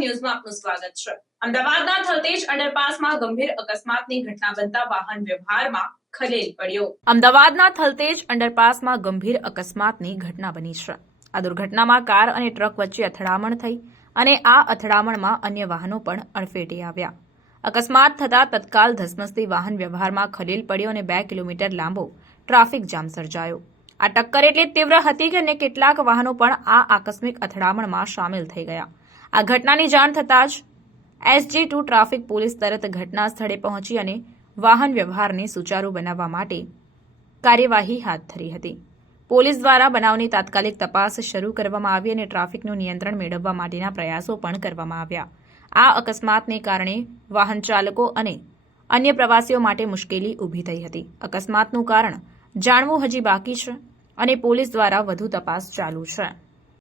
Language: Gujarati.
ન્યૂઝમાં આપનું સ્વાગત છે. અમદાવાદના થલતેજ અંડરપાસમાં ગંભીર અકસ્માતની ઘટના બનતા વાહન વ્યવહારમાં ખલેલ પડ્યો. અમદાવાદના થલતેજ અંડરપાસમાં ગંભીર અકસ્માતની ઘટના બની છે. આ દુર્ઘટનામાં કાર અને ટ્રક વચ્ચે અથડામણ થઈ અને આ અથડામણમાં અન્ય વાહનો પણ અડફેટે આવ્યા. અકસ્માત થતાં તત્કાલ ધસમસતી વાહન વ્યવહારમાં ખલેલ પડ્યો અને બે કિલોમીટર લાંબો ટ્રાફિક જામ સર્જાયો. આ ટક્કર એટલી તીવ્ર હતી કે અને કેટલાક વાહનો પણ આ આકસ્મિક અથડામણમાં સામેલ થઈ ગયા. આ ઘટનાની જાણ થતાં જ એસજી ટુ ટ્રાફિક પોલીસ તરત ઘટના સ્થળે પહોંચી અને વાહન વ્યવહારને સુચારુ બનાવવા માટે કાર્યવાહી હાથ ધરી હતી. પોલીસ દ્વારા બનાવની તાત્કાલિક તપાસ શરૂ કરવામાં આવી અને ટ્રાફિકનું નિયંત્રણ મેળવવા માટેના પ્રયાસો પણ કરવામાં આવ્યા. આ અકસ્માતને કારણે વાહન ચાલકો અને અન્ય પ્રવાસીઓ માટે મુશ્કેલી ઊભી થઈ હતી. અકસ્માતનું કારણ જાણવું હજી બાકી છે અને પોલીસ દ્વારા વધુ તપાસ ચાલુ છે.